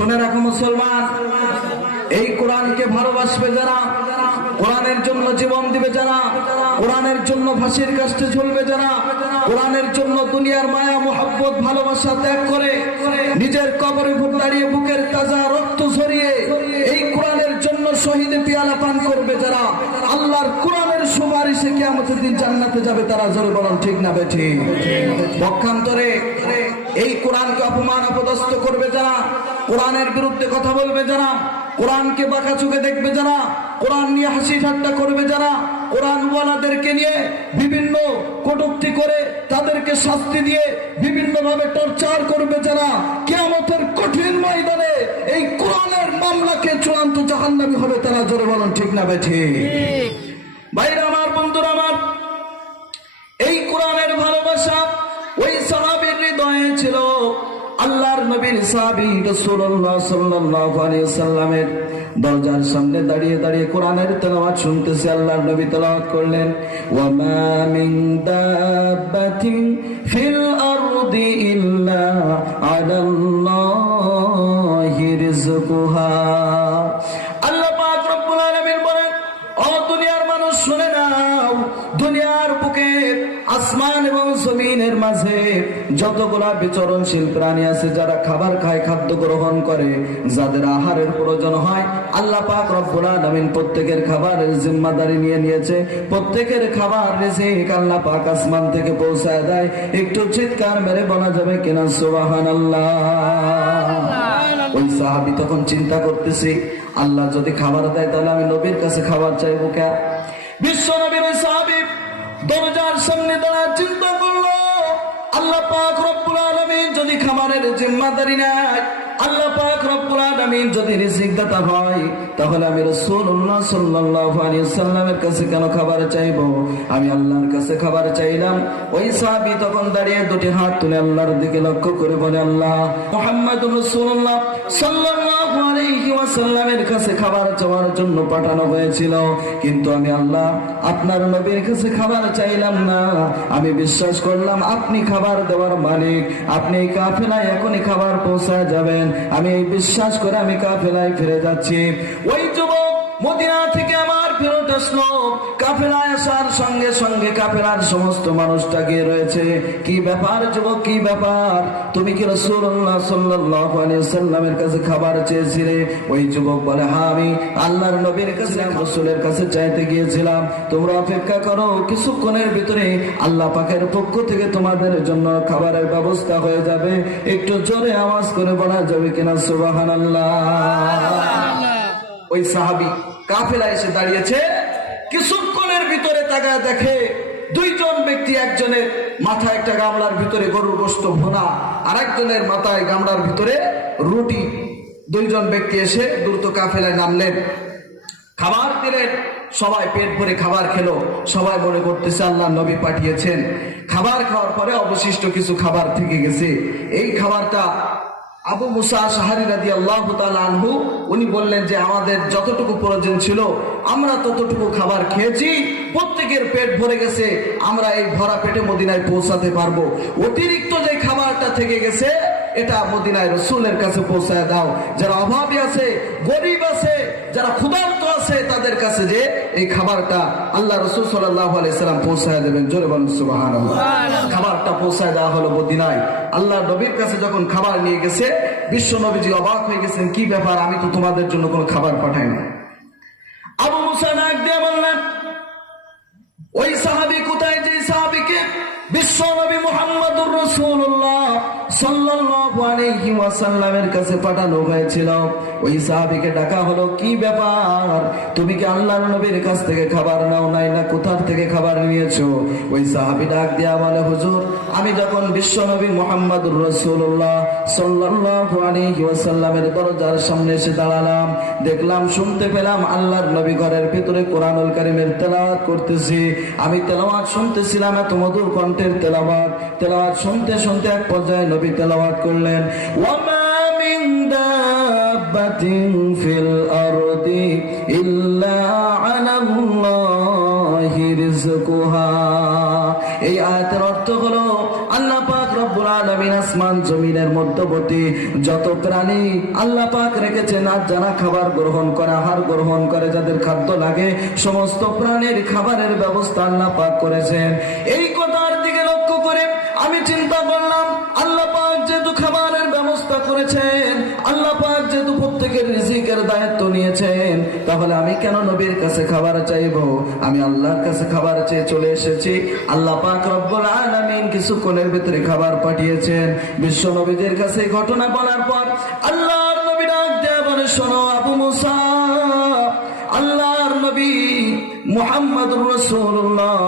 শুনে রাখো মুসলমান, এই কোরআনকে ভালোবাসবে যারা, কোরআনের জন্য জীবন দিবে যারা, কোরআনের জন্য ফাঁসির কাস্টে ঝুলবে যারা, কোরআনের জন্য দুনিয়ার মায়া মোহাব্বত ভালোবাসা ত্যাগ করে নিজের কবরে দাঁড়িয়ে বুকের তাজা রক্ত ঝরিয়ে এই কোরআনের জন্য শহীদ পিয়ালা পান করবে যারা, আল্লাহর কোরআনের সুপারিশে কিয়ামতের দিন জান্নাতে যাবে তারা। জোরে বলেন ঠিক না বেঠিক? পক্ষান্তরে এই কোরআনকে অপমান অপদস্থ করবে যারা, কোরআনের বিরুদ্ধে কথা বলবে যারা, কোরআনকে বাঁকা চোখে দেখবে যারা, কোরআন নিয়ে হাসি ঠাট্টা করবে যারা, কোরআন ওয়ালাদেরকে নিয়ে বিভিন্ন কটূক্তি করে তাদেরকে শাস্তি দিয়ে বিভিন্ন ভাবে টর্চার করবে যারা, কিয়ামতের কঠিন ময়দানে এই কোরআনের মামলাকে চূড়ান্ত জাহান্নামী হবে তারা। জোরে বলেন ঠিক না বেঠিক? ভাইরা আমার, বন্ধুরা আমার, এই কোরআনের ভালোবাসা ওই সাহাবীর হৃদয়ে ছিল। আল্লাহর নবীর সাহাবী রাসূলুল্লাহ সাল্লাল্লাহু আলাইহি ওয়াসাল্লামের দরজার সামনে দাঁড়িয়ে দাঁড়িয়ে কোরআনের তেলাওয়াত শুনতেছে। আল্লাহর নবী তেলাওয়াত করলেন, ওয়া মা মিন দাব্বাতিন ফিল আরদি ইল্লা আলাল্লাহি রিজকুহা। আল্লাহ পাক রব্বুল আলামিন বলেন, ও দুনিয়ার মানুষ শুনে নাও, দুনিয়ার বুকে আসমান এবং জমিনের মাঝে যতগুলা বিচরণশীল প্রাণী আছে, যারা খাবার খায়, খাদ্য গ্রহণ করে, যাদের আহারের প্রয়োজন হয়, আল্লাহ পাক রব্বুল আলামিন প্রত্যেকের খাবারের জিম্মাদারি নিয়ে নিয়েছে। প্রত্যেকের খাবার রিজিক আল্লাহ পাক আসমান থেকে পৌঁছায় দেয়। একটু চিৎকার মেরে বলা যাবে কিনা সুবহানাল্লাহ? ওই সাহাবী তখন চিন্তা করতেছে, আল্লাহ যদি খাবার দেয় তাহলে আমি নবীর কাছে খাবার চাইবো কে? বিশ্ব নবীর ওই সাহাবী দরজার সামনে দাঁড়ায় চিন্তা করলো, আল্লাহ পাক রব্বুল আলামিন যদি খাবারের জিম্মাদারি নেয়, আল্লাহ পাক রব্বুল আলামিন যদি রিজিক দাতা হয়, তাহলে আমি রাসূলুল্লাহ সাল্লাল্লাহু আলাইহি ওয়াসাল্লামের কাছে কেন খাবার চাইবো? আমি আল্লাহর কাছে খাবার চাইলাম। ওই সাহাবী তখন দাঁড়িয়ে দুটি হাত তুলে আল্লাহর দিকে লক্ষ্য করে বলে, আল্লাহ, মুহাম্মদুর রাসূলুল্লাহ সাল্লাল্লাহু আলাইহি ওয়াসাল্লামের কাছে খাবার চাওয়ার জন্য পাঠানো হয়েছিল, কিন্তু আমি আল্লাহ আপনার নবীর কাছে খাবার চাইলাম না। আমি বিশ্বাস করলাম আপনি খাবার দেওয়ার মালিক, আপনি এই কাফেলায় এখনই খাবার পৌঁছায় যাবেন। আমি এই বিশ্বাস করে আমি কাফেলায় ফিরে যাচ্ছি। ওই যুবক মদিনা থেকে আমার ফেরত আসলো। কাফেলায় আসার সঙ্গে সঙ্গে কাফেলার সমস্ত মানুষটা গিয়ে রয়েছে, কি ব্যাপার যুবক, কি ব্যাপার? তুমি কি রাসূলুল্লাহ সাল্লাল্লাহু আলাইহি ওয়াসাল্লামের কাছে খাবার চেয়েছিলে? ওই যুবক বলে, হ্যাঁ, আমি আল্লাহর নবীর কাছে, রাসূলের কাছে চাইতে গিয়েছিলাম। তোমরা অপেক্ষা করো, কিছুক্ষণের ভিতরে আল্লাহ পাকের পক্ষ থেকে তোমাদের জন্য খাবারের ব্যবস্থা হয়ে যাবে। একটু জোরে আওয়াজ করে বলা যাবে কিনা সুবহানাল্লাহ? ওই সাহাবী কাফেলা এসে দাঁড়িয়েছে, কিছুক্ষণের ভিতরে তাকায় দেখে দুইজন ব্যক্তি, একজনের মাথায় একটা গামলার ভিতরে গরুর গোশত ভুনা, আর একজনের মাথায় গামলার ভিতরে রুটি। দুইজন ব্যক্তি এসে দ্রুত কাফেলায় নামলেন, খাবার দিলেন। সবাই পেট ভরে খাবার খেলো। সবাই মনে করতেছে আল্লাহ নবী পাঠিয়েছেন। খাবার খাওয়ার পরে অবশিষ্ট কিছু খাবার থেকে গেছে। এই খাবারটা আবু মুসা আশআরী রাদিয়াল্লাহু তাআলা আনহু উনি বললেন যে আমাদের যতটুকু প্রয়োজন ছিল আমরা ততটুকু খাবার খেয়েছি, প্রত্যেকের পেট ভরে গেছে, আমরা এই ভরা পেটে মদিনায় পৌঁছাতে পারবো। অতিরিক্ত যে খাবারটা থেকে গেছে এটা মদিনায় রাসূলের কাছে পৌঁছায় দাও। যারা অভাবী আছে, গরিব আছে, যারা ক্ষুধার্ত আছে, তাদের কাছে যে এই খাবারটা আল্লাহ রাসূল সাল্লাল্লাহু আলাইহি সাল্লাম পৌঁছায় দেবেন। জোরে বলুন সুবহানাল্লাহ। খাবারটা পৌঁছায় দেওয়া হলো মদিনায়। আল্লাহ নবীর কাছে যখন খাবার নিয়ে গেছে, বিশ্ব নবীজি অবাক হয়ে গেছেন, কি ব্যাপার, আমি তো তোমাদের জন্য কোনো খাবার পাঠাই না। আবু মুসা ডাক দিয়ে বললেন, ওই সাহাবী কোথায়? যে সাহাবীকে বিশ্ব নবী মুহাম্মদুর রাসূলুল্লাহ সাল্লাল্লাহু আলাইহি ওয়াসাল্লামের কাছে পাঠানো হয়েছিল, ওই সাহাবীকে ডাকা হলো। কি ব্যাপার, তুমি কি আল্লাহর নবীর কাছ থেকে খাবার নাও নাই, না কোথার থেকে খাবার নিয়েছো? ওই সাহাবী ডাক দিয়া বলে, হুজুর, আমি যখন বিশ্ব নবী মুহাম্মদুর রাসূলুল্লাহ সাল্লাল্লাহু আলাইহি ওয়াসাল্লামের দরজার সামনে এসে দাঁড়ালাম, দেখলাম, শুনতে পেলাম আল্লাহর নবী ঘরের ভিতরে কোরআনুল কারীমের তেলাওয়াত করতেছি। আমি তেলাওয়াত শুনতেছিলাম, এত মধুর কণ্ঠের তেলাওয়াত। তেলাওয়াত শুনতে শুনতে এক পর্যায়ে নবী তেলাওয়াত করলেন, ওয়া মা মিন দাব্বাতিন ফিল আরদি ইল্লা আলাল্লাহি রিজকুহা। এই আয়াতের অর্থ হলো আল্লাহ পাক রব্বুল আলামিন আসমান জমিনের মধ্যবর্তী যত প্রাণী আল্লাহ পাক রেখেছেন, আর যারা খাবার গ্রহণ করে, আহার গ্রহণ করে, যাদের খাদ্য লাগে, সমস্ত প্রাণীর খাবারের ব্যবস্থা আল্লাহ পাক করেছেন। এই কথার দিকে লক্ষ্য করে আমি চিন্তা করলাম, আল্লাহ পাক যেহেতু খাবারের ব্যবস্থা করেছেন, আল্লাহ পাক যেহেতু প্রত্যেকের রিজিকের দায়িত্ব নিয়েছেন, তাহলে আমি কেন নবীর কাছে খাবার চাইবো? আমি আল্লাহর কাছে খাবার চেয়ে চলে এসেছি। আল্লাহ পাক রব্বুল আলামিন কিছুক্ষণের ভিতরে খাবার পাঠিয়েছেন। বিশ্ব নবীদের কাছে ঘটনা বলার পর আল্লাহর নবী ডাক দেয়া বলে, শোনো আবু মুসা, আল্লাহর নবী মুহাম্মদুর রাসূলুল্লাহ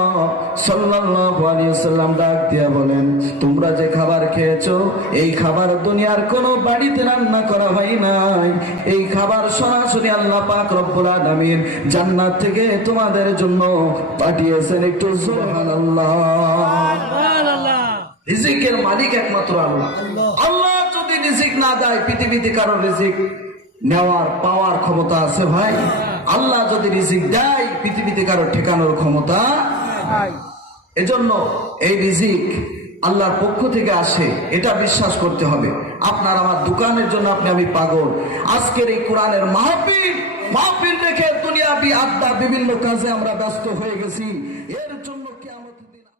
সাল্লাল্লাহু আলাইহি ওয়াসাল্লাম ডাক দিয়া বলেন, তোমরা যে খাবার খেয়েছো, এই খাবার দুনিয়ার কোনো বাড়িতে রান্না করা হয় নাই। এই খাবার সরাসরি আল্লাহ পাক রব্বুল আলামিন জান্নাত থেকে তোমাদের জন্য পাঠিয়েছেন। একটু সুবহানাল্লাহ। রিজিকের মালিক একমাত্র আল্লাহ। আল্লাহ যদি রিজিক না দেয়, পৃথিবীতে কারো রিজিক নেওয়ার পাওয়ার ক্ষমতা আছে ভাই? আল্লাহ যদি রিজিক দেয়, পৃথিবীতে কারো ঠেকানোর ক্ষমতা। এজন্য এই রিজিক আল্লাহর পক্ষ থেকে আসে, এটা বিশ্বাস করতে হবে। আপনার আমার দোকানের জন্য আমি পাগল। আজকের এই কোরআনের মাহফিল রেখে দুনিয়াবি আড্ডা, বিভিন্ন কাজে আমরা ব্যস্ত হয়ে গেছি।